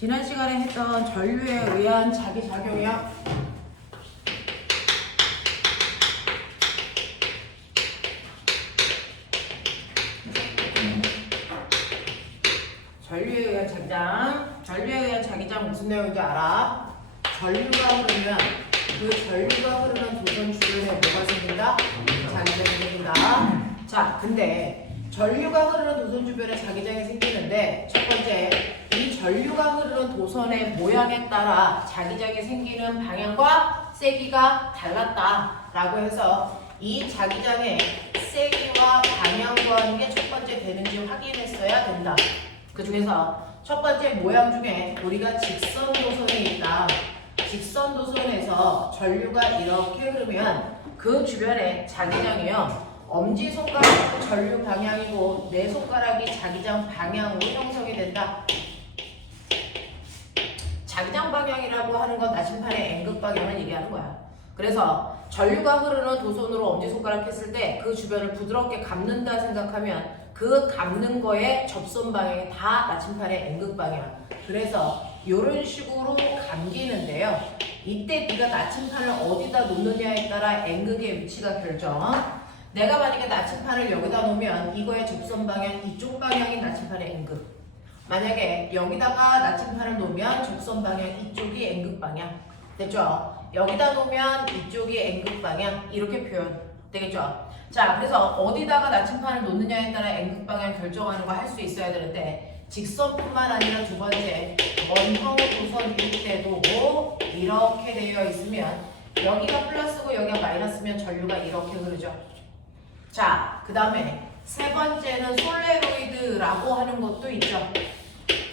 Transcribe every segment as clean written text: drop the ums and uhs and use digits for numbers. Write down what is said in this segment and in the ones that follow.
지난 시간에 했던 전류에 의한 자기작용이요. 전류에 의한 자기장. 전류에 의한 자기장 무슨 내용인지 알아? 전류가 흐르면 그 전류가 흐르는 도선 주변에 뭐가 생긴다? 자기장이 생긴다. 자, 근데 전류가 흐르는 도선 주변에 자기장이 생기는데 첫 번째, 이 전류가 흐르는 도선의 모양에 따라 자기장이 생기는 방향과 세기가 달랐다라고 해서 이 자기장의 세기와 방향 구하는 게 첫 번째 되는지 확인했어야 된다. 그 중에서 첫 번째 모양 중에 우리가 직선 도선에 있다. 직선 도선에서 전류가 이렇게 흐르면 그 주변에 자기장이요. 엄지손가락이 전류 방향이고 내 손가락이 자기장 방향으로 형성이 된다. 자기장 방향이라고 하는 건 나침판의 N극 방향을 얘기하는 거야. 그래서 전류가 흐르는 도선으로 엄지손가락 했을 때 그 주변을 부드럽게 감는다 생각하면 그 감는 거에 접선 방향이 다 나침판의 N극 방향. 그래서 이런 식으로 감기는데요. 이때 네가 나침판을 어디다 놓느냐에 따라 N극의 위치가 결정. 내가 만약에 나침판을 여기다 놓으면 이거의 접선 방향 이쪽 방향이 나침판의 N극. 만약에 여기다가 나침판을 놓으면 접선 방향 이쪽이 N극 방향. 됐죠? 여기다 놓으면 이쪽이 N극 방향. 이렇게 표현 되겠죠? 자, 그래서 어디다가 나침판을 놓느냐에 따라 N극 방향 결정하는 거 할 수 있어야 되는데 직선뿐만 아니라 두 번째 원형 도선일 때도 이렇게 되어 있으면 여기가 플러스고 여기가 마이너스면 전류가 이렇게 흐르죠. 자, 그 다음에 세 번째는 솔레로이드라고 하는 것도 있죠.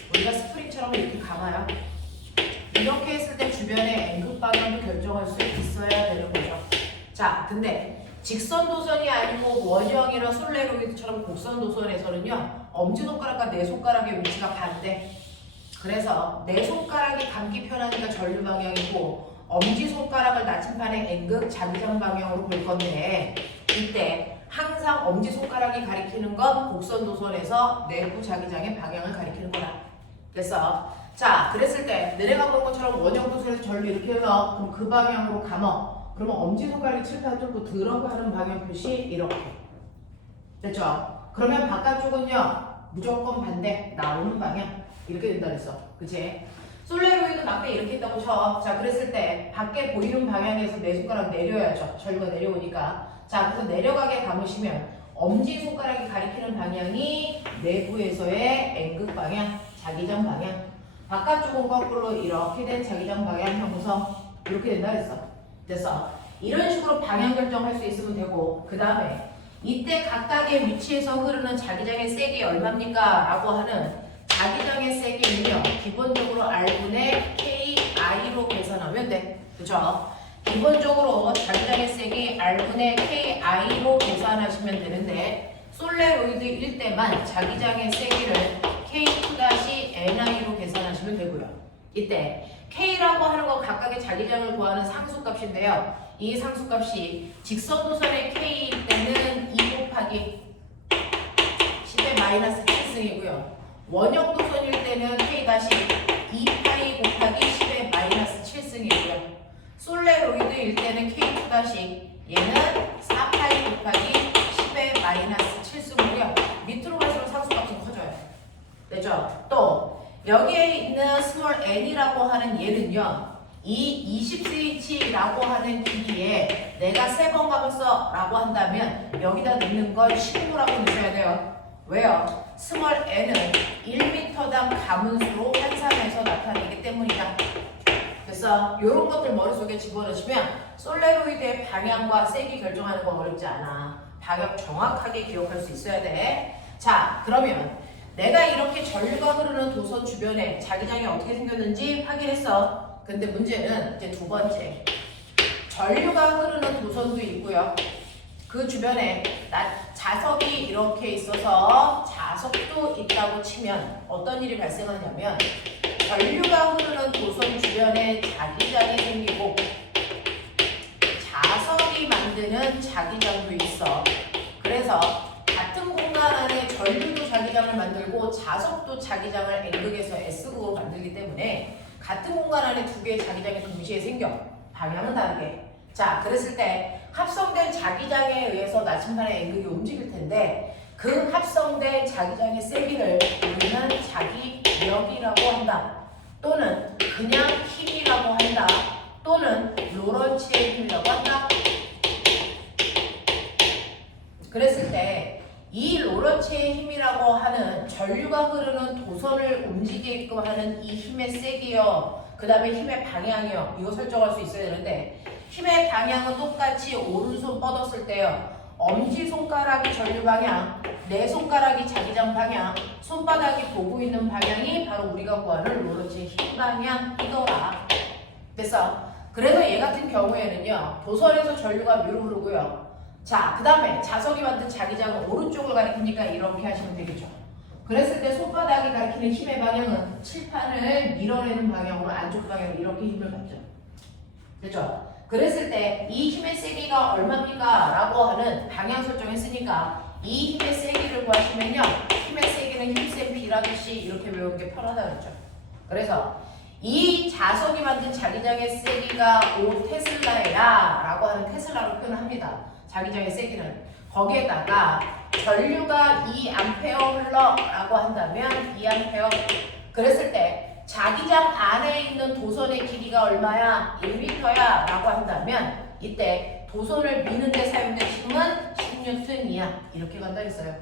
우리가 스프링처럼 이렇게 감아요. 이렇게 했을 때 주변의 N극 방향도 결정할 수 있어야 되는 거죠. 자, 근데 직선 도선이 아니고 원형이나 솔레로이드처럼 곡선 도선에서는요. 엄지손가락과 내 손가락의 위치가 반대. 그래서 내 손가락이 감기 편하니까 전류 방향이고 엄지손가락을 나침판의 N극 자기장 방향으로 볼 건데 이때 항상 엄지손가락이 가리키는 건 곡선 도선에서 내부 자기장의 방향을 가리키는 거다. 됐어? 자, 그랬을 때 너네가 본 것처럼 원형 도선에서 전류 이렇게 해서 그럼 그 방향으로 감어. 그러면 엄지손가락이 칠판 뚫고 들어가는 방향 표시 이렇게. 됐죠? 그러면 바깥쪽은요. 무조건 반대. 나오는 방향. 이렇게 된다 그랬어. 그치? 솔레로이드 밖에 이렇게 있다고 쳐. 자, 그랬을 때 밖에 보이는 방향에서 내 손가락 내려야죠. 전류가 내려오니까. 자, 그래서 내려가게 감으시면 엄지손가락이 가리키는 방향이 내부에서의 N극 방향, 자기장 방향. 바깥쪽은 거꾸로 이렇게 된 자기장 방향 형성. 이렇게 된다 그랬어. 됐어. 이런 식으로 방향 결정할 수 있으면 되고 그 다음에 이때 각각의 위치에서 흐르는 자기장의 세기 얼마입니까? 라고 하는 자기장의 세기는요. 기본적으로 R분의 KI로 계산하면 돼. 그쵸? 기본적으로 자기장의 세기 R분의 KI로 계산하시면 되는데 솔레로이드일 때만 자기장의 세기를 K2-NI로 계산하시면 되고요. 이때 K라고 하는 건 각각의 자기장을 구하는 상수값인데요. 이 상수값이 직선도선의 K일 때는 2 곱하기 10의 마이너스 7승이고요. 원형도선일 때는 K-2파이 곱하기 10의 마이너스 7승이고요. 솔레로이드일 때는 K2- 얘는 4파이 곱하기 10의 마이너스 7승이고요. 밑으로 갈수록 상수값은 커져요. 됐죠? 또 여기에 있는 스몰 n이라고 하는 얘는요. 이 20cm라고 하는 길이에 내가 3번 가봤어 라고 한다면 여기다 넣는 건 15라고 넣으셔야 돼요. 왜요? 스몰 n은 1m당 가문수로 환산해서 나타내기 때문이다. 그래서 이런 것들 머릿속에 집어넣으시면 솔레로이드의 방향과 세기 결정하는 건 어렵지 않아. 방향 정확하게 기억할 수 있어야 돼. 자, 그러면 내가 이렇게 전류가 흐르는 도선 주변에 자기장이 어떻게 생겼는지 확인했어. 근데 문제는 이제 두 번째. 전류가 흐르는 도선도 있고요. 그 주변에 자석이 이렇게 있어서 자석도 있다고 치면 어떤 일이 발생하냐면 전류가 흐르는 도선 주변에 자기장이 생기고 자석이 만드는 자기장도 있어. 그래서 같은 공간 안에 전류도 자기장을 만들고 자석도 자기장을 N극에서 S극으로 만들기 때문에 같은 공간 안에 두 개의 자기장이 동시에 생겨. 방향은 다르게. 자, 그랬을 때 합성된 자기장에 의해서 나침반의 N극이 움직일 텐데 그 합성된 자기장의 세기를 우리는 자기력이라고 한다. 또는 그냥 힘이라고 한다. 또는 로런츠의 힘이라고 한다. 그랬을 때 이 로런츠의 힘이라고 하는 전류가 흐르는 도선을 움직이게끔 하는 이 힘의 세기요. 그 다음에 힘의 방향이요. 이거 설정할 수 있어야 되는데 힘의 방향은 똑같이 오른손 뻗었을 때요. 엄지손가락이 전류 방향, 내 손가락이 자기장 방향, 손바닥이 보고 있는 방향이 바로 우리가 구하는 로런츠의 힘 방향이더라. 됐어? 그래서 얘 같은 경우에는요. 도선에서 전류가 위로 흐르고요. 자, 그 다음에 자석이 만든 자기장은 오른쪽을 가리키니까 이렇게 하시면 되겠죠. 그랬을 때 손바닥이 가리키는 힘의 방향은 칠판을 밀어내는 방향으로 안쪽 방향으로 이렇게 힘을 받죠. 됐죠? 그랬을 때 이 힘의 세기가 얼마입니까? 라고 하는 방향 설정했으니까 이 힘의 세기를 구하시면요. 힘의 세기는 힘센 B라듯이 이렇게 외우는 게 편하다 그랬죠. 그래서 이 자석이 만든 자기장의 세기가 5테슬라야 라고 하는 테슬라로 표현합니다. 자기장의 세기는. 거기에다가 전류가 2A 흘러 라고 한다면 2A. 그랬을 때 자기장 안에 있는 도선의 길이가 얼마야? 1m야 라고 한다면 이때 도선을 미는 데 사용된 힘은 10N이야. 이렇게 간다 했어요.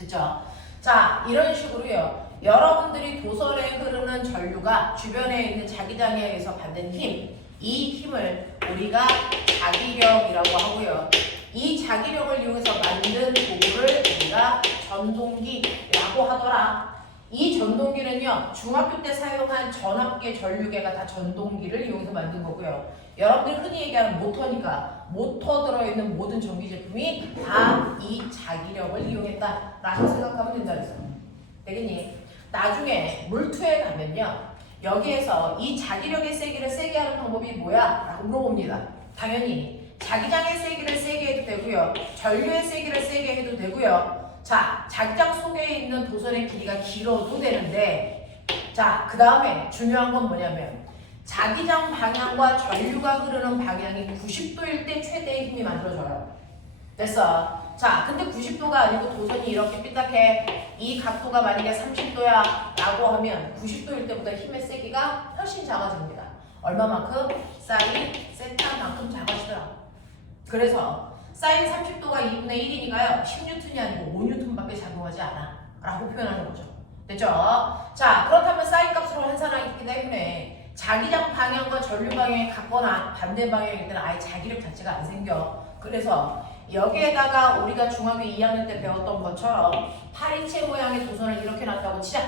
됐죠? 자, 이런 식으로요. 여러분들이 도선에 흐르는 전류가 주변에 있는 자기장에 의해서 받는 힘, 이 힘을 우리가 자기력이라고 하고요. 이 자기력을 이용해서 만든 도구를 우리가 전동기라고 하더라. 이 전동기는요. 중학교 때 사용한 전압계, 전류계가 다 전동기를 이용해서 만든 거고요. 여러분들 흔히 얘기하는 모터니까 모터 들어있는 모든 전기 제품이 다 이 자기력을 이용했다라고 생각하면 된다 그랬어. 되겠니? 나중에 물투에 가면요. 여기에서 이 자기력의 세기를 세게 하는 방법이 뭐야? 라고 물어봅니다. 당연히 자기장의 세기를 세게 해도 되고요. 전류의 세기를 세게 해도 되고요. 자, 자기장 속에 있는 도선의 길이가 길어도 되는데 자, 그 다음에 중요한 건 뭐냐면 자기장 방향과 전류가 흐르는 방향이 90도일 때 최대의 힘이 만들어져요. 됐어? 자, 근데 90도가 아니고 도선이 이렇게 삐딱해. 이 각도가 만약에 30도야 라고 하면 90도일 때보다 힘의 세기가 훨씬 작아집니다. 얼마만큼? 사인 세타만큼 작아지더라. 그래서 사인 30도가 2분의 1이니까요. 10N이 아니고 5N밖에 작용하지 않아 라고 표현하는 거죠. 됐죠? 자, 그렇다면 사인 값으로 환산하기 때문에 자기장 방향과 전류 방향이 같거나 반대 방향일 때는 아예 자기력 자체가 안 생겨. 그래서 여기에다가 우리가 중학교 2학년 때 배웠던 것처럼 파리채 모양의 도선을 이렇게 놨다고 치자.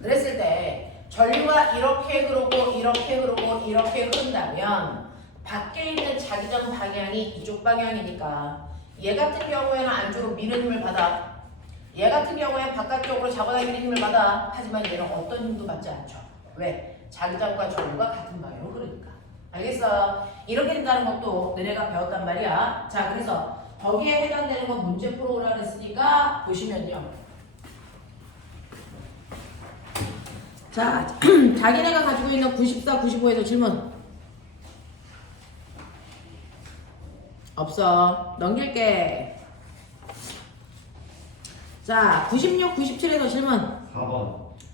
그랬을 때 전류가 이렇게 흐르고 이렇게 흐르고 이렇게 흐른다면 밖에 있는 자기장 방향이 이쪽 방향이니까 얘 같은 경우에는 안쪽으로 미는 힘을 받아. 얘 같은 경우에는 바깥쪽으로 잡아당기는 힘을 받아. 하지만 얘는 어떤 힘도 받지 않죠. 왜? 자기장과 전류가 같은 방향으로 흐르니까. 알겠어? 이렇게 된다는 것도 너네가 배웠단 말이야. 자, 그래서 거기에 해당되는 건 문제 풀어오라 했으니까 보시면요. 자, 자기네가 가지고 있는 94, 95에서 질문. 없어. 넘길게. 자, 96, 97에서 질문.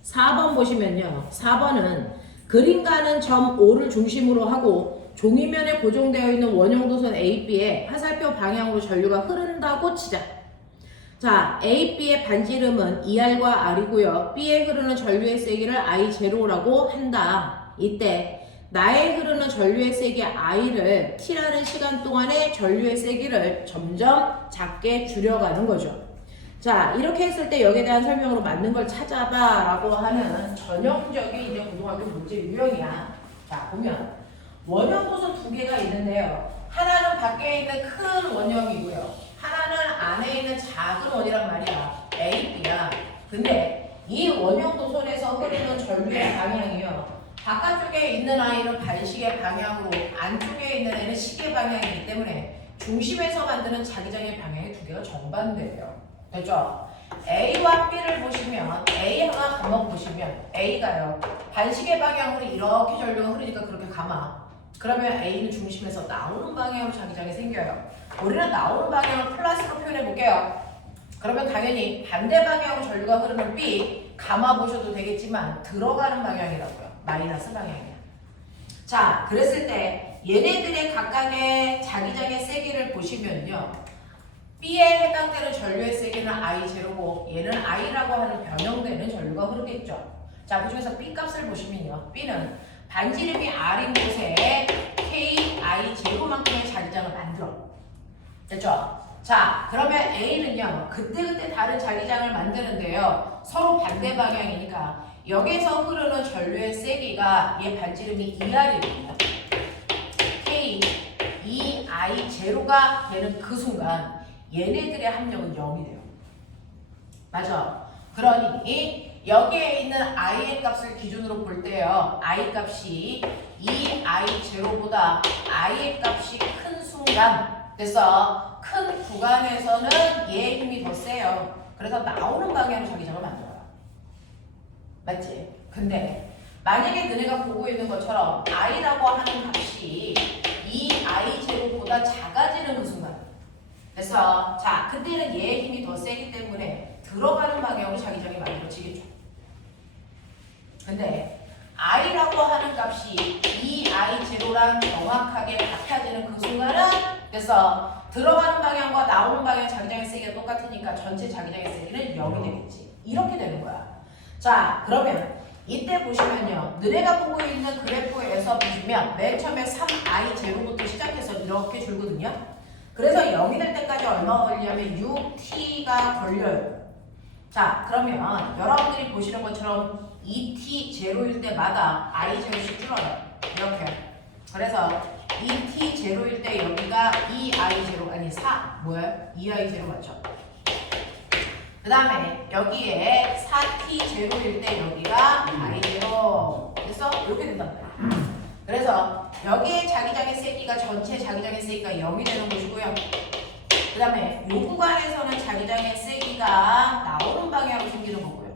4번 보시면요. 4번은 그림 가는 점 O를 중심으로 하고 종이면에 고정되어 있는 원형 도선 AB에 화살표 방향으로 전류가 흐른다고 치자. 자, AB의 반지 이름은 ER과 R이고요. B에 흐르는 전류의 세기를 I0라고 한다. 이때 나에 흐르는 전류의 세기 I를 T라는 시간 동안에 전류의 세기를 점점 작게 줄여가는 거죠. 자, 이렇게 했을 때 여기에 대한 설명으로 맞는 걸 찾아봐 라고 하는 전형적인 이제 고등학교 문제 유형이야. 자, 보면 원형 도선 두 개가 있는데요. 하나는 밖에 있는 큰 원형이고요. 하나는 안에 있는 작은 원이란 말이야. A, B야. 근데 이 원형 도선에서 흐르는 전류의 방향이요. 바깥쪽에 있는 아이는 반시계 방향으로 안쪽에 있는 애는 시계 방향이기 때문에 중심에서 만드는 자기장의 방향이 두 개가 정반대예요. 됐죠? A와 B를 보시면 A 하나 감아 보시면 A가요 반시계 방향으로 이렇게 전류가 흐르니까 그렇게 감아. 그러면 A는 중심에서 나오는 방향으로 자기장이 생겨요. 우리는 나오는 방향을 플러스로 표현해 볼게요. 그러면 당연히 반대 방향으로 전류가 흐르는 B 감아 보셔도 되겠지만 들어가는 방향이라고요. 마이너스 방향이야. 자, 그랬을 때 얘네들의 각각의 자기장의 세기를 보시면요. B에 해당되는 전류의 세기는 I0고 얘는 I라고 하는 변형되는 전류가 흐르겠죠. 자, 그 중에서 B 값을 보시면요. B는 반지름이 R인 곳에 KI0만큼의 자기장을 만들어. 됐죠? 자, 그러면 A는요. 그때그때 다른 자기장을 만드는데요. 서로 반대 방향이니까 여기서 흐르는 전류의 세기가 얘 반지름이 2R입니다. K, 2I0가 되는 그 순간 얘네들의 합력은 0이 돼요. 맞아. 그러니 여기에 있는 i의 값을 기준으로 볼 때요. i 값이 2i0보다 i의 값이 큰 순간 그래서 큰 구간에서는 얘의 힘이 더 세요. 그래서 나오는 방향으로 자기장을 만들어요. 맞지? 근데 만약에 너네가 보고 있는 것처럼 i라고 하는 값이 2i0보다 작아지는 그 순간 그래서 자 그때는 얘의 힘이 더 세기 때문에 들어가는 방향으로 자기장이 만들어지겠죠. 근데 i라고 하는 값이 2i0랑 정확하게 같아지는 그 순간은 그래서 들어가는 방향과 나오는 방향 자기장의 세기가 똑같으니까 전체 자기장의 세기는 0이 되겠지. 이렇게 되는 거야. 자 그러면 이때 보시면요. 너네가 보고 있는 그래프에서 보시면 맨 처음에 3i0부터 시작해서 이렇게 줄거든요. 그래서 0이 될 때까지 얼마 걸리냐면 6t가 걸려요. 자 그러면 여러분들이 보시는 것처럼 2t 제로일 때마다 i 제로씩 줄어요. 이렇게. 그래서 2t 제로일 때 여기가 2i 제로 아니 4 뭐예요? 2i 제로 맞죠? 그 다음에 여기에 4t 제로일 때 여기가 i 제로. 그래서 이렇게 된단 말이에요. 그래서 여기에 자기장의 세기가 전체 자기장의 세기가 0이 되는 것이고요. 그 다음에 이 구간에서는 자기장의 세기가 나오는 방향으로 생기는 거고요.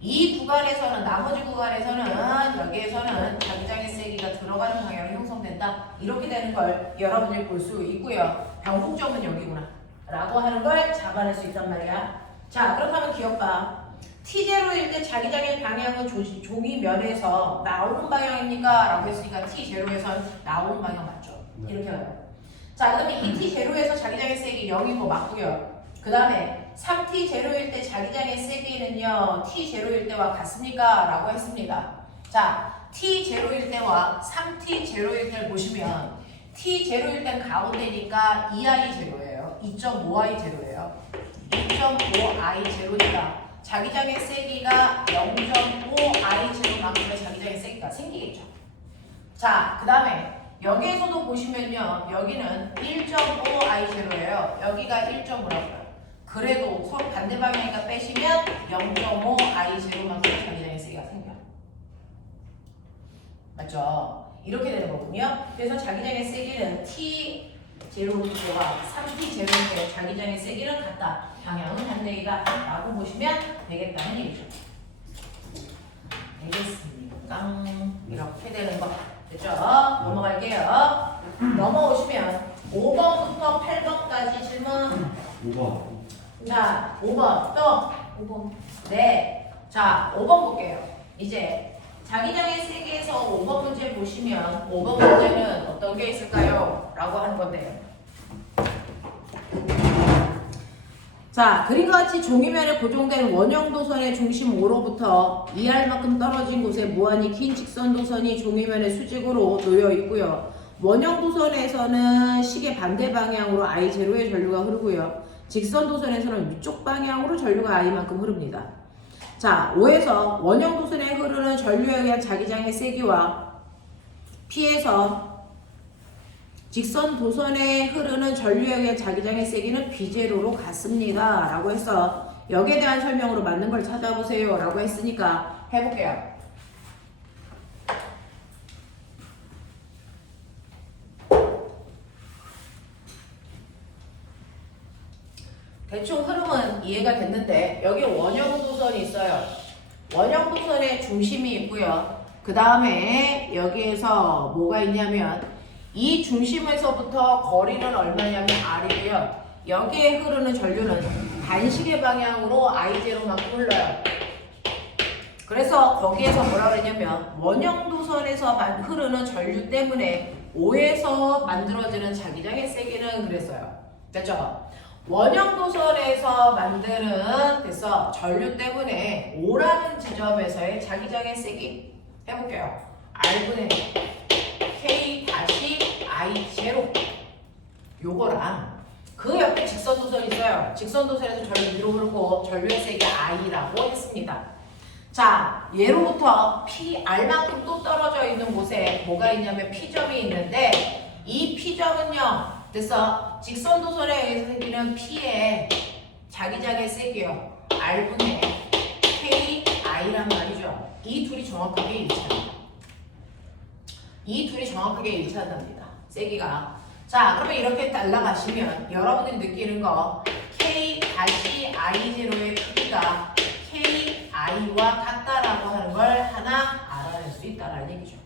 이 구간에서는 나머지 구간에서는 여기에서는 자기장의 세기가 들어가는 방향으로 형성된다. 이렇게 되는 걸 여러분이 볼 수 있고요. 변곡점은 여기구나 라고 하는 걸 잡아낼 수 있단 말이야. 자 그렇다면 기억봐. T0일 때 자기장의 방향은 종이 면에서 나오는 방향입니까? 라고 했으니까 T0에선 나오는 방향 맞죠? 이렇게 가요. 자, 그 다음에 이 T0에서 자기장의 세기 0인 거 맞고요. 그 다음에 3T0일 때 자기장의 세기는요, T0일 때와 같습니까? 라고 했습니다. 자, T0일 때와 3T0일 때를 보시면 T0일 땐 가운데니까 2I0예요. 2.5I0예요. 2.5I0니까 자기장의 세기가 0.5I0만큼의 자기장의 세기가 생기겠죠. 자, 그 다음에 여기에서도 보시면요. 여기는 1.5I0예요. 여기가 1.5라고요. 그래도 서로 반대 방향이니까 빼시면 0.5I0만큼의 자기장의 세기가 생겨요. 맞죠? 이렇게 되는 거군요. 그래서 자기장의 세기는 T0부터와 3T0의 자기장의 세기는 같다. 방향은 반대이다 라고 보시면 되겠다는 얘기죠. 알겠습니까? 이렇게 되는 거 됐죠? 넘어갈게요. 넘어오시면 5번부터 8번까지 질문. 5번. 자 5번 또 5번 네. 자 5번 볼게요. 이제 자기장의 세계에서 5번 문제 보시면 5번 문제는 어떤 게 있을까요? 라고 하는 건데요. 자, 그림과 같이 종이면에 고정된 원형 도선의 중심 O로부터 2R만큼 떨어진 곳에 무한히 긴 직선 도선이 종이면에 수직으로 놓여 있고요. 원형 도선에서는 시계 반대 방향으로 I0의 전류가 흐르고요. 직선 도선에서는 위쪽 방향으로 전류가 I만큼 흐릅니다. 자, 5에서 원형 도선에 흐르는 전류에 의한 자기장의 세기와 P에서 직선 도선에 흐르는 전류에 의한 자기장의 세기는 B0로 같습니다. 라고 해서 여기에 대한 설명으로 맞는 걸 찾아보세요. 라고 했으니까 해볼게요. 대충 흐름은 이해가 됐는데 여기 원형도선이 있어요. 원형도선에 중심이 있고요. 그 다음에 여기에서 뭐가 있냐면 이 중심에서부터 거리는 얼마냐면 R이고요. 여기에 흐르는 전류는 반시계 방향으로 I0만큼 흘러요. 그래서 거기에서 뭐라 그랬냐면 원형도선에서 흐르는 전류 때문에 O에서 만들어지는 자기장의 세기는 그랬어요. 됐죠? 원형도선에서 만드는 됐어 전류 때문에 O라는 지점에서의 자기장의 세기 해볼게요. R분의 K 다시 I0 요거랑 그 옆에 직선도선이 있어요. 직선도선에서 전류 위로 흐르고 전류의 세기 I라고 했습니다. 자, 예로부터 R만큼 또 떨어져 있는 곳에 뭐가 있냐면 P점이 있는데 이 P점은요. 됐어. 직선도선에 의해서 생기는 P의 자기장의 세기요. R분의 KI란 말이죠. 이 둘이 정확하게 일치합니다. 이 둘이 정확하게 일치한답니다. 세기가. 자, 그러면 이렇게 날라가시면 여러분들이 느끼는 거 K-I0의 크기가 KI와 같다라고 하는 걸 하나 알아낼 수 있다라는 얘기죠.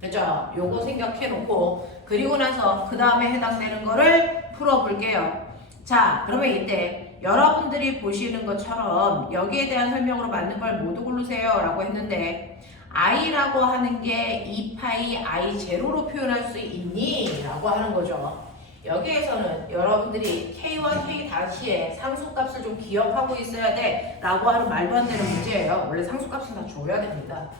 됐죠? 요거 생각해놓고 그리고 나서 그 다음에 해당되는 거를 풀어볼게요. 자, 그러면 이때 여러분들이 보시는 것처럼 여기에 대한 설명으로 맞는 걸 모두 고르세요 라고 했는데 I라고 하는 게 2파이 I0로 표현할 수 있니? 라고 하는 거죠. 여기에서는 여러분들이 K와 K 다시의 상수값을 좀 기억하고 있어야 돼 라고 하는 말도 안 되는 문제예요. 원래 상수값은 다 줘야 됩니다.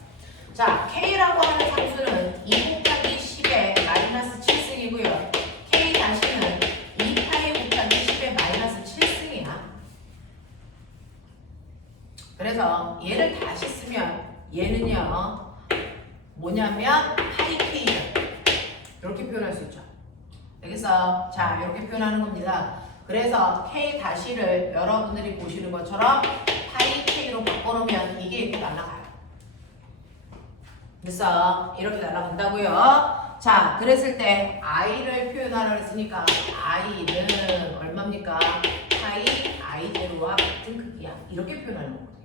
자, K라고 하는 상수는 2 곱하기 10의 마이너스 7승이고요. K 다시는 2파이 곱하기 10의 마이너스 7승이야. 그래서 얘를 다시 쓰면 얘는요 뭐냐면 파이 K죠. 이렇게 표현할 수 있죠. 알겠어? 자, 이렇게 표현하는 겁니다. 그래서 K 다시를 여러분들이 보시는 것처럼 파이 K로 바꿔놓으면 이게 이렇게 날아가요. 됐어? 이렇게 날아간다고요. 자, 그랬을 때 I를 표현하라 했으니까 I는 얼마입니까? 파이 I0와 같은 크기야. 이렇게 표현하는 거거든요.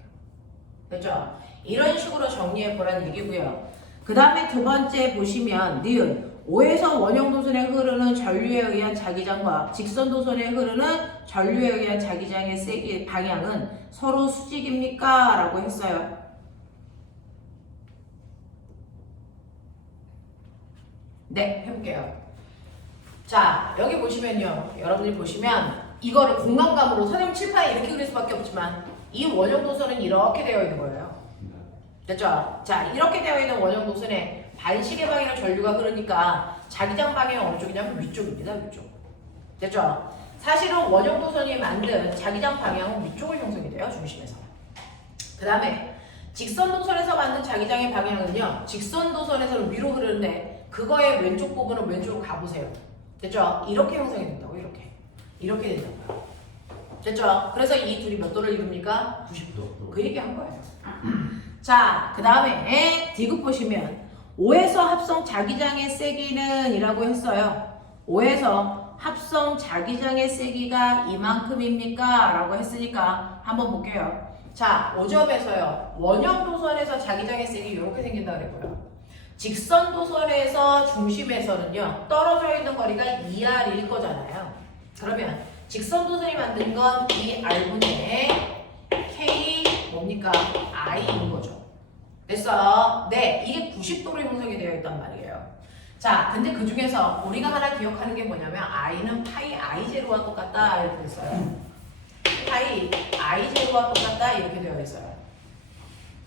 됐죠? 이런 식으로 정리해보라는 얘기고요. 그 다음에 두 번째 보시면 니은 O에서 원형도선에 흐르는 전류에 의한 자기장과 직선도선에 흐르는 전류에 의한 자기장의 세기 방향은 서로 수직입니까? 라고 했어요. 네, 해볼게요. 자, 여기 보시면요. 여러분들이 보시면 이거를 공간감으로 선생님 칠판에 이렇게 그릴 수밖에 없지만 이 원형도선은 이렇게 되어 있는 거예요. 됐죠? 자, 이렇게 되어 있는 원형도선에 반시계 방향으로 전류가 흐르니까 자기장 방향이 어느 쪽이냐면 위쪽입니다. 위쪽. 됐죠? 사실은 원형도선이 만든 자기장 방향은 위쪽을 형성이 돼요. 중심에서. 그 다음에 직선도선에서 만든 자기장의 방향은요. 직선도선에서는 위로 흐르는데 그거의 왼쪽 부분은 왼쪽으로 가보세요. 됐죠? 이렇게 형성이 된다고. 이렇게 된다고요. 됐죠? 그래서 이 둘이 몇 도를 이룹니까? 90도. 그 얘기한 거예요. 자, 그 다음에 D급 보시면 5에서 합성 자기장의 세기는 이라고 했어요. 5에서 합성 자기장의 세기가 이만큼입니까? 라고 했으니까 한번 볼게요. 자, 5점에서요. 원형도선에서 자기장의 세기 이렇게 생긴다 그랬고요. 직선도선에서 중심에서는요. 떨어져 있는 거리가 2R일 거잖아요. 그러면 직선도선이 만든 건 2R분의 K 뭡니까? I인 거죠. 됐어? 네, 이게 90도로 형성이 되어 있단 말이에요. 자, 근데 그 중에서 우리가 하나 기억하는 게 뭐냐면 I는 파이 I0와 똑같다 이렇게 됐어요. 파이 I0와 똑같다 이렇게 되어 있어요.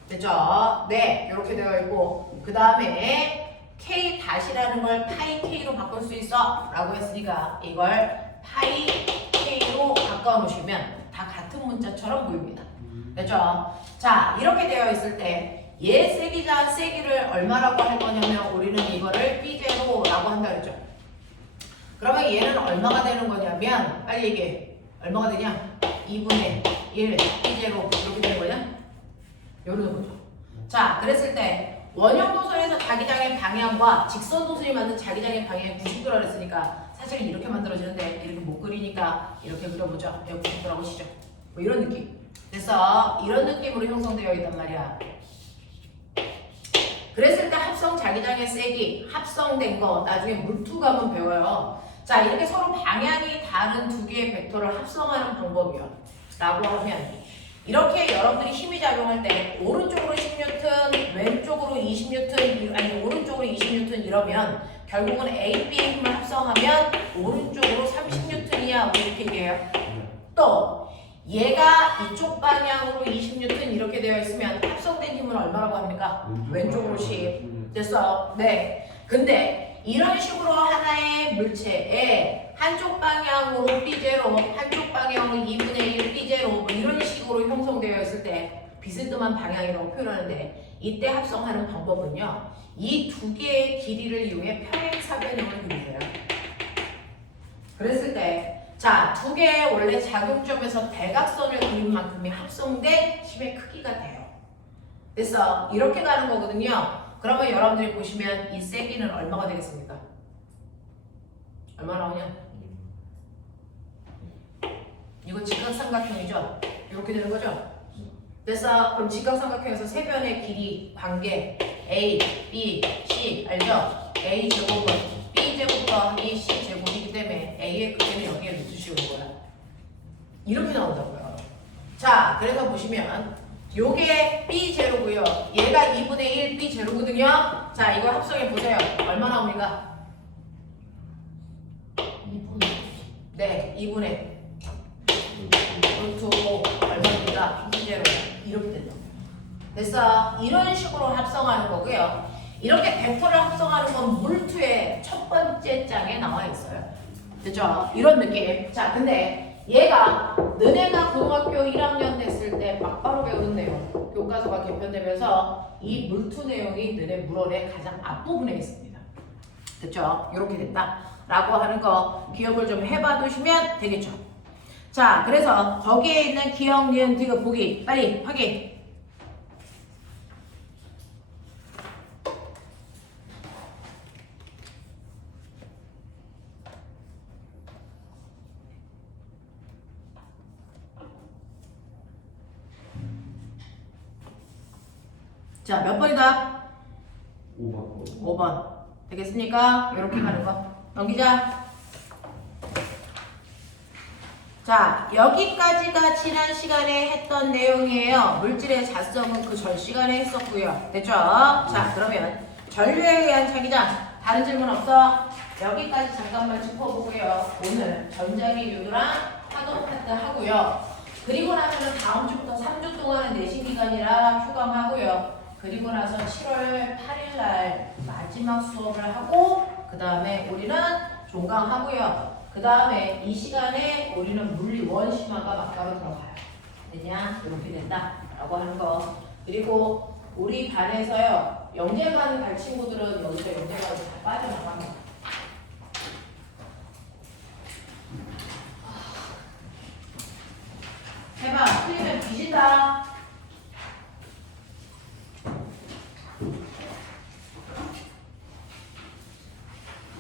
됐죠? 네, 이렇게 되어 있고 그 다음에 K 다시라는 걸 파이 K로 바꿀 수 있어 라고 했으니까 이걸 파이 K로 바꿔 놓으시면 다 같은 문자처럼 보입니다. 됐죠? 자, 이렇게 되어 있을 때 얘 세기를 얼마라고 할 거냐면 우리는 이거를 B0라고 한다 그랬죠. 그러면 얘는 얼마가 되는 거냐면 빨리 얘기해. 얼마가 되냐? 2분의 1 B0 이렇게 되는 거냐? 이러는 거죠. 자, 그랬을 때 원형 도선에서 자기장의 방향과 직선 도선이 만든 자기장의 방향이 90도라 그랬으니까 사실은 이렇게 만들어지는데 이렇게 못 그리니까 이렇게 그려보죠. 여기 90도라고 치죠. 뭐 이런 느낌. 그래서 이런 느낌으로 형성되어 있단 말이야. 그랬을 때 합성 자기장의 세기, 합성된 거 나중에 물투 가면 배워요. 자, 이렇게 서로 방향이 다른 두 개의 벡터를 합성하는 방법이요. 라고 하면 이렇게 여러분들이 힘이 작용할 때 오른쪽으로 10N, 왼쪽으로 20N, 아니 오른쪽으로 20N 이러면 결국은 A, B의 힘을 합성하면 오른쪽으로 30N이야. 뭐 이렇게 얘기해요. 또 얘가 이쪽 방향으로 20N 이렇게 되어 있으면 합성된 힘은 얼마라고 합니까? 왼쪽으로 10. 됐어? 네. 근데 이런 식으로 하나의 물체에 한쪽 방향으로 B0, 한쪽 방향으로 2분의 1 B0 뭐 이런 식으로 형성되어 있을 때 비스듬한 방향이라고 표현하는데 이때 합성하는 방법은요. 이 두 개의 길이를 이용해 평행사변형을 그리세요. 그랬을 때 자, 두 개의 원래 작용점에서 대각선을 그린 만큼이 합성된 힘의 크기가 돼요. 그래서 이렇게 가는 거거든요. 그러면 여러분들이 보시면 이 세기는 얼마가 되겠습니까? 얼마 나오냐? 이거 직각삼각형이죠? 이렇게 되는 거죠? 그래서 그럼 직각삼각형에서 세 변의 길이 관계 A, B, C 알죠? A 제곱은 B 제곱 더하기 C 제곱이기 때문에 A의 크기는 여기에 넣으시는 거야. 이렇게 나온다고요. 자, 그래서 보시면 요게 B0고요. 얘가 2분의 1 B0거든요. 자, 이거 합성해 보세요. 얼마 나옵니까? 2분의 네, 2분의 루트 5 얼마입니까? B0 이렇게 된다. 그래서 이런 식으로 합성하는 거고요. 이렇게 벡터를 합성하는 건 물투의 첫 번째 장에 나와 있어요. 됐죠? 이런 느낌. 자, 근데 얘가 너네가 고등학교 1학년 됐을 때 막바로 배우는 내용 교과서가 개편되면서 이 물투 내용이 너네 물원의 가장 앞부분에 있습니다. 됐죠? 이렇게 됐다 라고 하는 거 기억을 좀 해봐 두시면 되겠죠. 자, 그래서 거기에 있는 기억, 니은, 디귿 보기 빨리 확인. 자, 몇 번이다? 5번. 5번. 되겠습니까? 이렇게 가는 거. 넘기자. 자, 여기까지가 지난 시간에 했던 내용이에요. 물질의 자성은 그 전 시간에 했었고요. 됐죠? 자, 그러면 전류에 의한 자기장. 다른 질문 없어? 여기까지 잠깐만 짚어보고요. 오늘 전자기 유도랑 파동 파트 하고요. 그리고 나서는 다음 주부터 3주 동안은 내신 기간이라 휴강하고요. 그리고 나서 7월 8일 날 마지막 수업을 하고 그 다음에 우리는 종강하고요. 그 다음에 이 시간에 우리는 물리 원심화가 막바로 들어가요. 되냐? 이렇게 된다 라고 하는 거. 그리고 우리 반에서요. 영재관 갈 친구들은 여기서 영재관에서 다 빠져나갑니다. 해봐. 틀리면 뒤진다.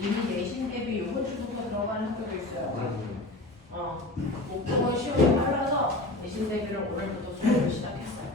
이미 내신 대비 이번 주부터 들어가는 학교도 있어요. 목표가 시험이 빨라서 내신 대비를 오늘부터 수업을 시작했어요.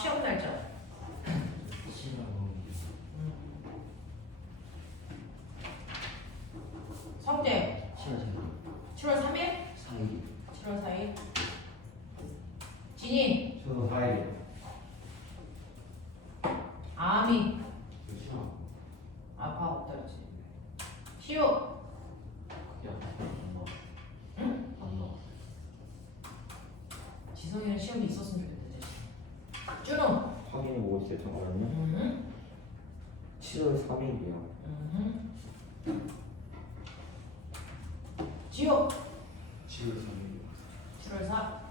시험 날짜. 성대 7월 3일? 7월 4일. 진이 저도 4일. 아미 아파 없다 그랬지. 시우 응? 지성이는 시험이 있었으면 좋겠다. 준우 확인해 보고 있어요. 잠깐만요. 7월 3일이요. 지우 7월 3일. 7월 4.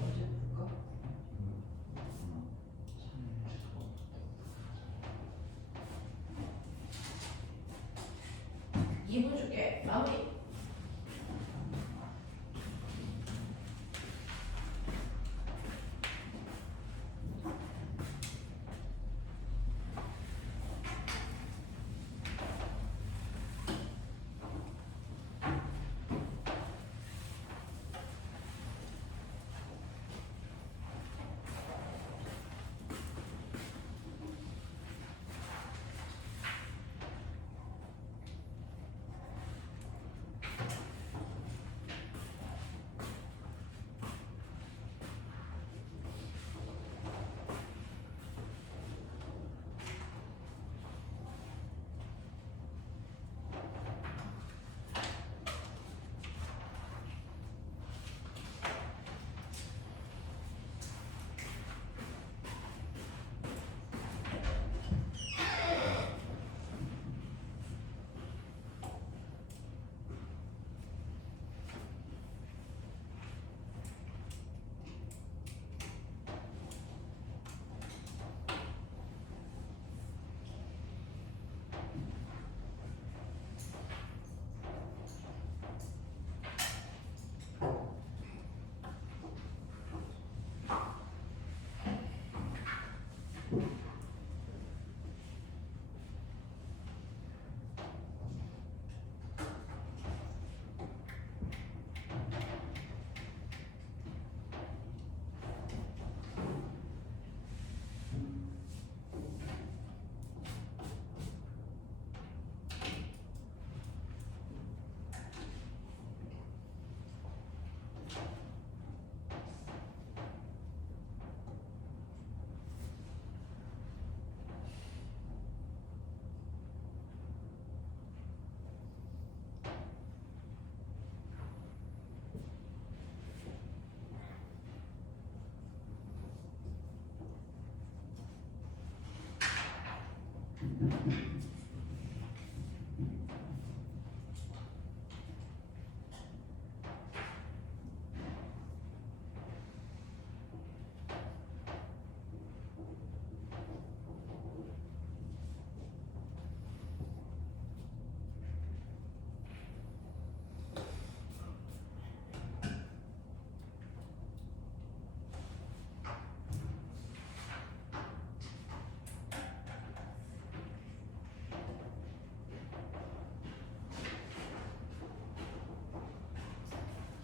언제 볼까? 2분 줄게. 마무리.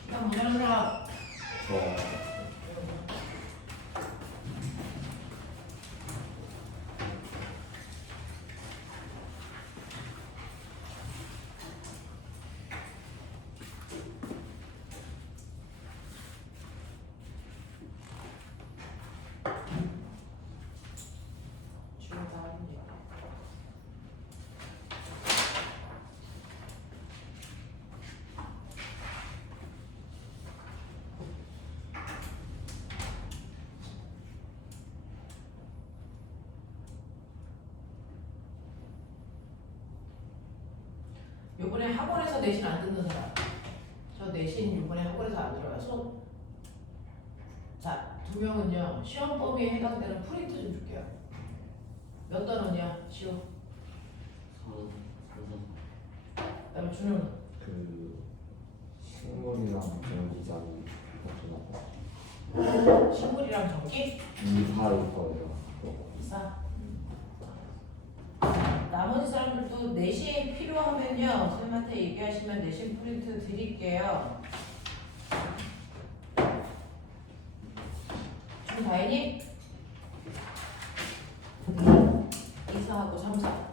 일단 문제는 저 요번에 학원에서 내신 안 듣는 사람. 저 내신 요번에 학원에서 안 들어요. 손. 자, 2명은요. 시험 범위에 해당되는 프린트 좀 줄게요. 몇 단원이야? 시우. 그다음에 준우는 그 식물이랑 전기장 식물이랑 전기? 이사일 거예요. 이사. 나머지 사람들도 내신 필요하면요. 선생님한테 얘기하시면 내신 프린트 드릴게요. 준 다행히 이사하고 3, 4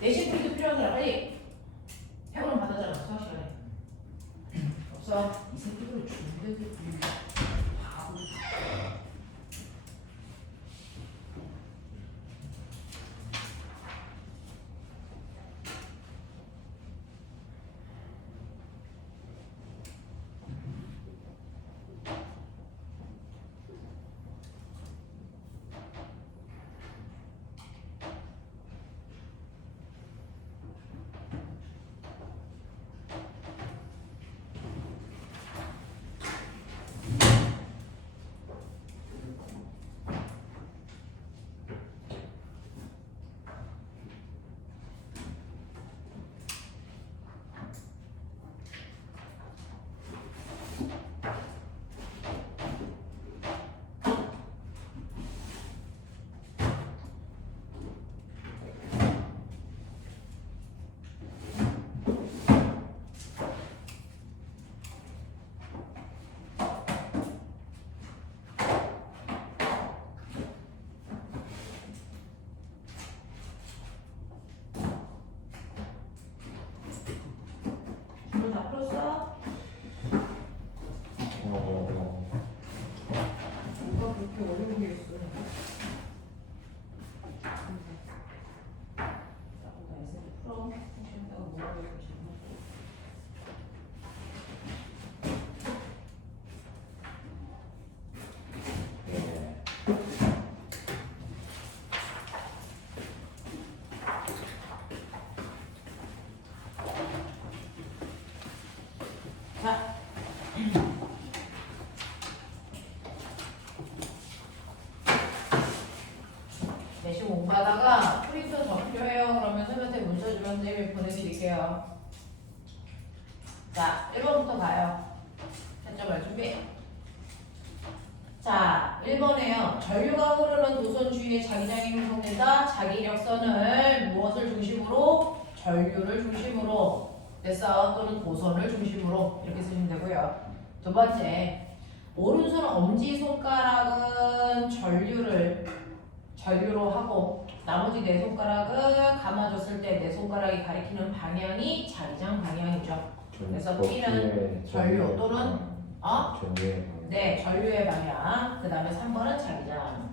내신 프린트 필요한 사람 빨리 해보는 받아잖아 수학 시간에. 없어. 이 새끼들 준비되게 바보. 다 풀었어? 뭐가 그렇게 어려운 게 있어? 풀어. 시험다가 뭐라고 해주시나? 자, 내신 공부하다가 프린터 더 필요해요. 그러면 선생님한테 문자 주면 선생님이 보내드릴게요. 자, 1번부터 가요. 채점할 준비. 자, 1번에요. 전류가 흐르는 도선 주위에 자기장이 형성된다. 자기 이력선을 무엇을 중심으로? 전류를 중심으로. 됐어. 또는 도선을 중심으로 이렇게 쓰시면 되고요. 두 번째, 오른손 엄지손가락은 전류로 하고 나머지 네 손가락은 감아줬을 때 네 손가락이 가리키는 방향이 자기장 방향이죠. 그래서 T는 전류 또는 전류의 네, 전류의 방향. 그 다음에 3번은 자기장.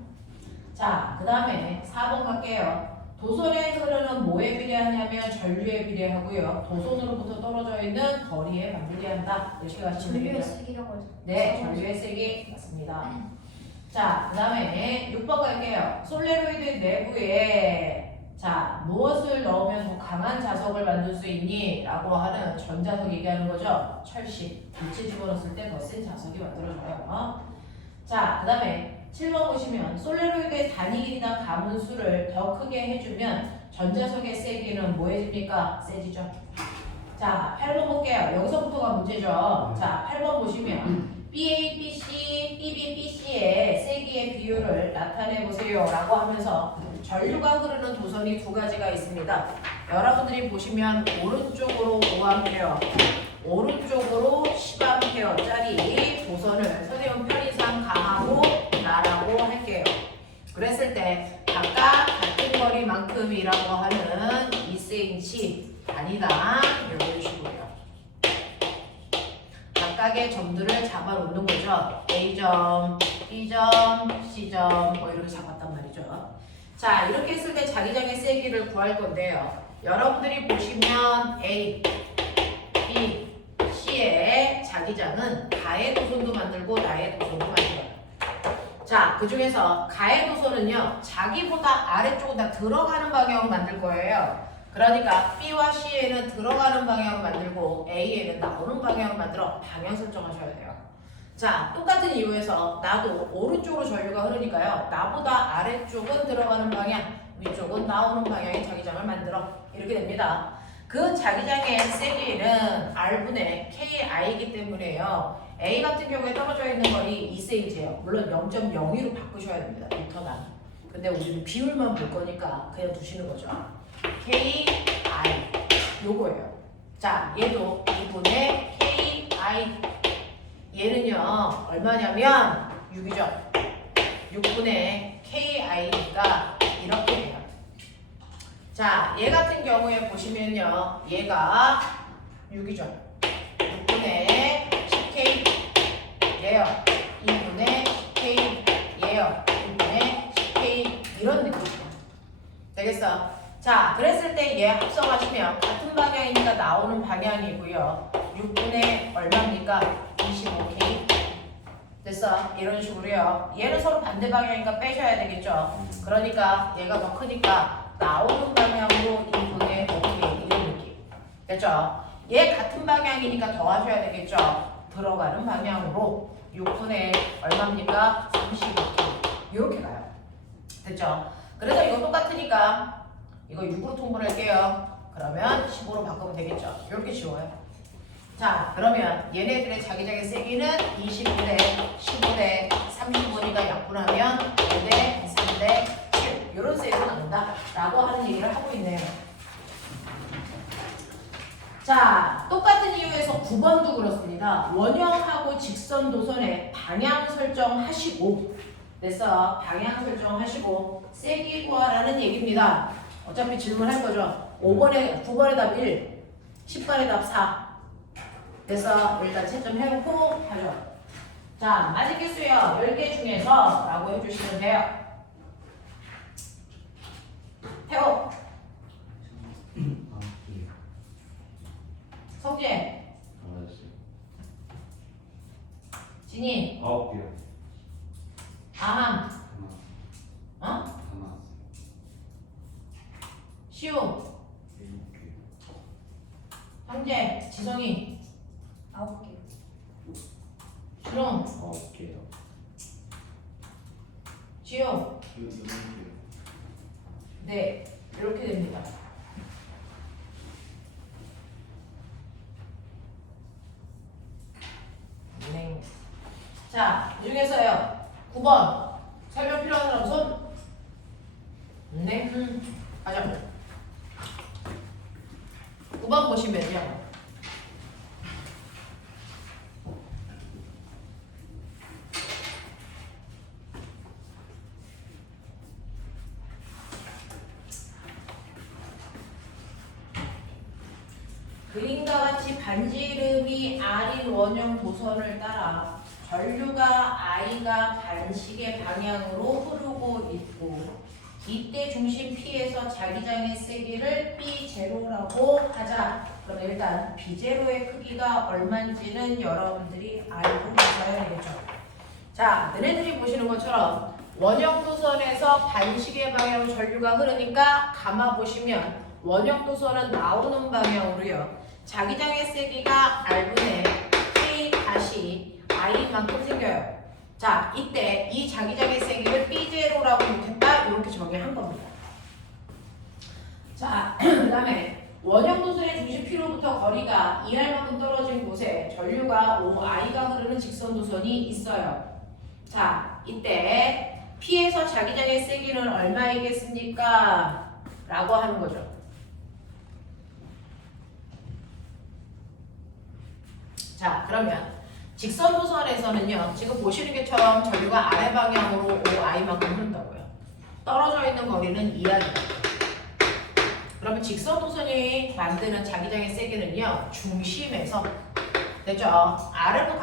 자, 그 다음에 4번 갈게요. 도선에 흐르는 뭐에 비례하냐면 전류에 비례하고요. 도선으로부터 떨어져 있는 거리에 반비례한다. 이렇게 가시면 전류의 되겠죠. 세기라고 해서. 네, 전류의 세기 맞습니다. 자, 그 다음에 6번 갈게요. 솔레로이드 내부에 자, 무엇을 넣으면 더 강한 자석을 만들 수 있니? 라고 하는 전자석 얘기하는 거죠. 철심. 빛을 집어넣었을 때 더 센 자석이 만들어져요. 자, 그 다음에 7번 보시면 솔레로이드의 단위 길이나 가문수를 더 크게 해주면 전자석의 세기는 뭐해집니까? 세지죠. 자, 8번 볼게요. 여기서부터가 문제죠. 자, 8번 보시면 BA, BC, BB, BC의 세기의 비율을 나타내 보세요 라고 하면서 전류가 흐르는 도선이 두 가지가 있습니다. 여러분들이 보시면 오른쪽으로 5A, 오른쪽으로 10A짜리 도선을 선생님 편의상 강하고 나라고 할게요. 그랬을 때 각각 같은 거리만큼이라고 하는 2cm 단위당 이런 식으로요. 각각의 점들을 잡아 놓는 거죠. A점, B점, C점 뭐 이렇게 잡았단 말이죠. 자, 이렇게 했을 때 자기장의 세기를 구할 건데요. 여러분들이 보시면 A, B, C의 자기장은 가의 도선도 만들고 나의 도선도 만들어요. 자, 그 중에서 가의 도선은요, 자기보다 아래쪽으로 다 들어가는 방향으로 만들 거예요. 그러니까 B와 C에는 들어가는 방향으로 만들고 A에는 나오는 방향으로 만들어 방향 설정하셔야 돼요. 자, 똑같은 이유에서 나도 오른쪽으로 전류가 흐르니까요. 나보다 아래쪽은 들어가는 방향, 위쪽은 나오는 방향의 자기장을 만들어. 이렇게 됩니다. 그 자기장의 세기는 R분의 KI이기 때문에요. A 같은 경우에 떨어져 있는 거리 2cm예요. 물론 0.02로 바꾸셔야 됩니다. 미터당. 근데 우리는 비율만 볼 거니까 그냥 두시는 거죠. KI 요거예요. 자, 얘도 2분의 KI. 얘는요 얼마냐면 6이죠. 6분의 KI니까 이렇게 돼요. 자, 얘 같은 경우에 보시면요 얘가 6이죠. 6분의 10K 얘요. 2분의 10K 얘요. 2분의 10K 이런 느낌이에요. 되겠어? 자, 그랬을 때 얘 합성하시면 같은 방향이니까 나오는 방향이고요. 6분의 얼마입니까? 25K. 됐어? 이런 식으로요. 얘는 서로 반대 방향이니까 빼셔야 되겠죠? 그러니까 얘가 더 크니까 나오는 방향으로 2분의 5K 이런 느낌. 됐죠? 얘 같은 방향이니까 더 하셔야 되겠죠? 들어가는 방향으로 6분의 얼마입니까? 35K. 이렇게 가요. 됐죠? 그래서 이거 똑같으니까 이거 6으로 통분할게요. 그러면 15로 바꾸면 되겠죠? 이렇게 지워요. 자, 그러면 얘네들의 자기장의 세기는 25대 15대 35니까 약분하면 5대 3대 7 이런 세기로 나온다 라고 하는 얘기를 하고 있네요. 자, 똑같은 이유에서 9번도 그렇습니다. 원형하고 직선 도선의 방향 설정하시고 그래서 방향 설정하시고 세기 구하라는 얘기입니다. 어차피 질문할 거죠. 5번에 9번의 답 1, 10번의 답 4. 그래서 일단 채점해놓고 하죠. 자, 맞은 개수요. 10개 중에서 라고 해주시면 돼요. 태호, 성재, 진희, 9개요. 아함, 하나. 어? 하나. 시우, 7개. 형제, 지성이, 9개. 준홍, 9개요. 지효. 8개요. 네, 이렇게 됩니다. 네. 자, 이 중에서요. 9번. 설명 필요한 사람 손. 네. 가자. 9번 보시면요. 그림과 같이 반지름이 R인 원형 도선을 따라 전류가 I가 반식의 방향으로 흐르고 있고 이때 중심 P에서 자기장의 세기를 B0라고 하자. 그럼 일단 B0의 크기가 얼마인지는 여러분들이 알고 계셔야 되겠죠. 자, 너네들이 보시는 것처럼 원형 도선에서 반식의 방향으로 전류가 흐르니까 감아 보시면 원형 도선은 나오는 방향으로요. 자기장의 세기가 R분의 K 다시 I만큼 생겨요. 자, 이때 이 자기장의 세기를 B0라고 못했다 이렇게 정의한 겁니다. 자, 그 다음에 원형 도선의 중심 P로부터 거리가 2R만큼 떨어진 곳에 전류가 5I가 흐르는 직선 도선이 있어요. 자, 이때 P에서 자기장의 세기는 얼마이겠습니까? 라고 하는 거죠. 자, 그러면 직선 도선에서는요. 지금 보시는 것처럼 전류가 아래 방향으로 5I만큼 흐른다고요. 떨어져 있는 거리는 2R입니다. 그러면 직선 도선이 만드는 자기장의 세기는요. 중심에서 됐죠? 아래로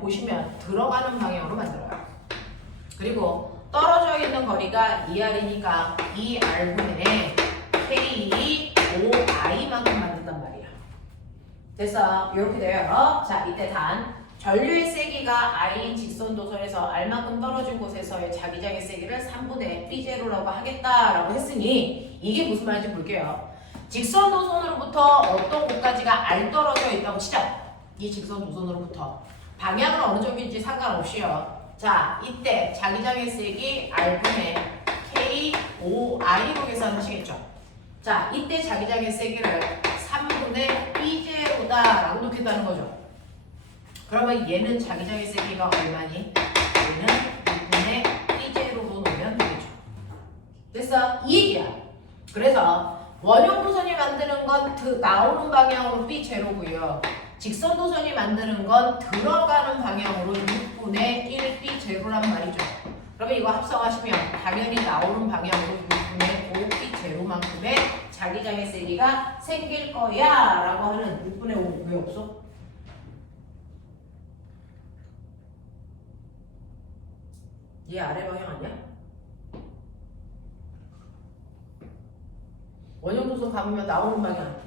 보시면 들어가는 방향으로 만들어요. 그리고 떨어져 있는 거리가 2R이니까 2R분의 K 5I만큼 만든단 말이야. 됐어? 이렇게 돼요. 자, 이때 단 전류의 세기가 I인 직선 도선에서 R만큼 떨어진 곳에서의 자기장의 세기를 3분의 B0라고 하겠다라고 했으니 이게 무슨 말인지 볼게요. 직선 도선으로부터 어떤 곳까지가 R 떨어져 있다고 치자. 이 직선 도선으로부터 방향은 어느 쪽인지 상관없이요. 자, 이때 자기장의 색이 R분의 KOI로 계산하시겠죠. 자, 이때 자기장의 세기를 3분의 B제로다 라고 놓겠다는 거죠. 그러면 얘는 자기장의 세기가 얼마니? 얘는 6분의 B제로로 놓으면 되겠죠. 됐어? 이 얘기야. 그래서 원형 도선이 만드는 건 나오는 방향으로 B제로고요. 직선 도선이 만드는 건 들어가는 방향으로 6분의 1 B제로란 말이죠. 그러면 이거 합성하시면 당연히 나오는 방향으로 6분의 5 B제로만큼의 자기장의 세기가 생길 거야 라고 하는 6분의 5 왜 없어? 얘 아래 방향 아니야? 원형 도선 감으면 나오는 방향,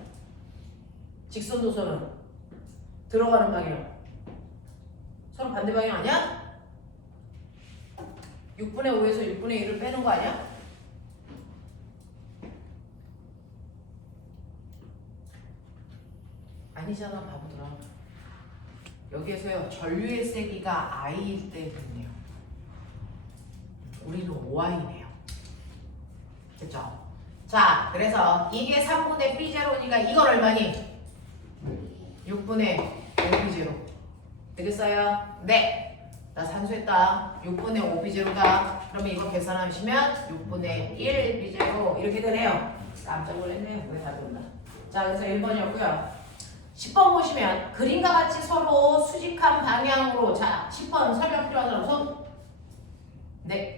직선 도선은 들어가는 방향, 서로 반대 방향 아니야? 6분의 5에서 6분의 1을 빼는 거 아니야? 아니잖아 바보들아. 여기에서요 전류의 세기가 I일 때군요. 우리는 OI네요. 됐죠? 자, 그래서 이게 3분의 B제로니까 이건 얼마니? 6분의 5B제로. 되겠어요? 네. 나 산수했다. 6분의 5B제로다. 그러면 이거 계산하시면 6분의 1B제로 이렇게 되네요. 깜짝 놀랐네요. 왜 답이 온다. 자, 그래서 1번이었고요. 10번 보시면 그림과 같이 서로 수직한 방향으로 자, 10번 설명 필요한 사람 손. 네.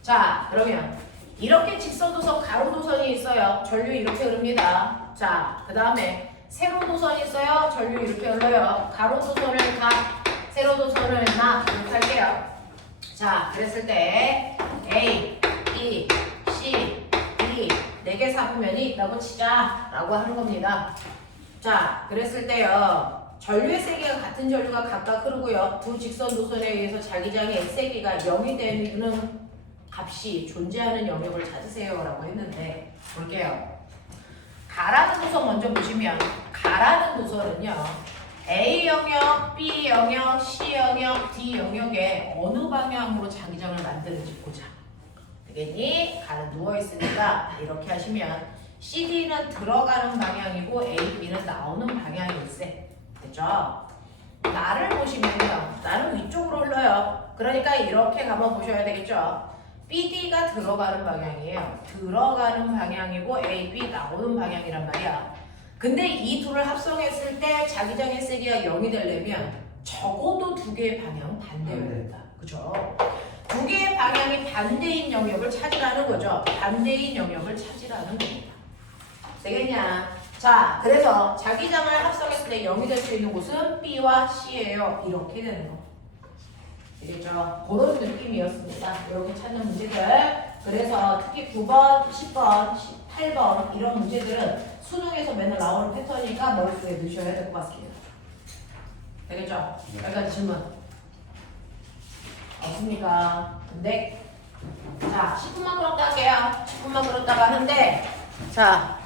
자, 그러면 이렇게 직선도선, 가로도선이 있어요. 전류 이렇게 흐릅니다. 자, 그 다음에 세로도선이 있어요. 전류 이렇게 흘러요. 가로도선을 가, 세로도선을 나 이렇게 할게요. 자, 그랬을 때 A, B, C, D 4개 사분면이 있다고 치자 라고 하는 겁니다. 자, 그랬을 때요. 전류의 세기가 같은 전류가 각각 흐르고요. 두 직선 도선에 의해서 자기장의 세기가 0이 되는 값이 존재하는 영역을 찾으세요 라고 했는데 볼게요. 가라는 도선 먼저 보시면 가라는 도선은요. A 영역, B 영역, C 영역, D 영역에 어느 방향으로 자기장을 만드는지 보자. 되겠니? 가는 누워있으니까 이렇게 하시면 CD는 들어가는 방향이고 A, B는 나오는 방향일세. 됐죠? 나를 보시면요. 나는 위쪽으로 흘러요. 그러니까 이렇게 가만 보셔야 되겠죠? BD가 들어가는 방향이에요. 들어가는 방향이고 A, B 나오는 방향이란 말이야. 근데 이 둘을 합성했을 때 자기장의 세기가 0이 되려면 적어도 두 개의 방향은 반대여야 된다. 그죠? 두 개의 방향이 반대인 영역을 찾으라는 거죠. 반대인 영역을 찾으라는 겁니다. 되겠냐? 자, 그래서 자기장을 합성했을 때 0이 될 수 있는 곳은 B와 C예요. 이렇게 되는 거. 되겠죠? 그런 느낌이었습니다. 이렇게 찾는 문제들. 그래서 특히 9번, 10번, 18번 이런 문제들은 수능에서 맨날 나오는 패턴이니까 머릿속에 넣으셔야 될 것 같습니다. 되겠죠? 여기까지 질문. 없습니까? 네. 자, 10분만 그렇다 할게요. 10분만 그렇다가 하는데 자,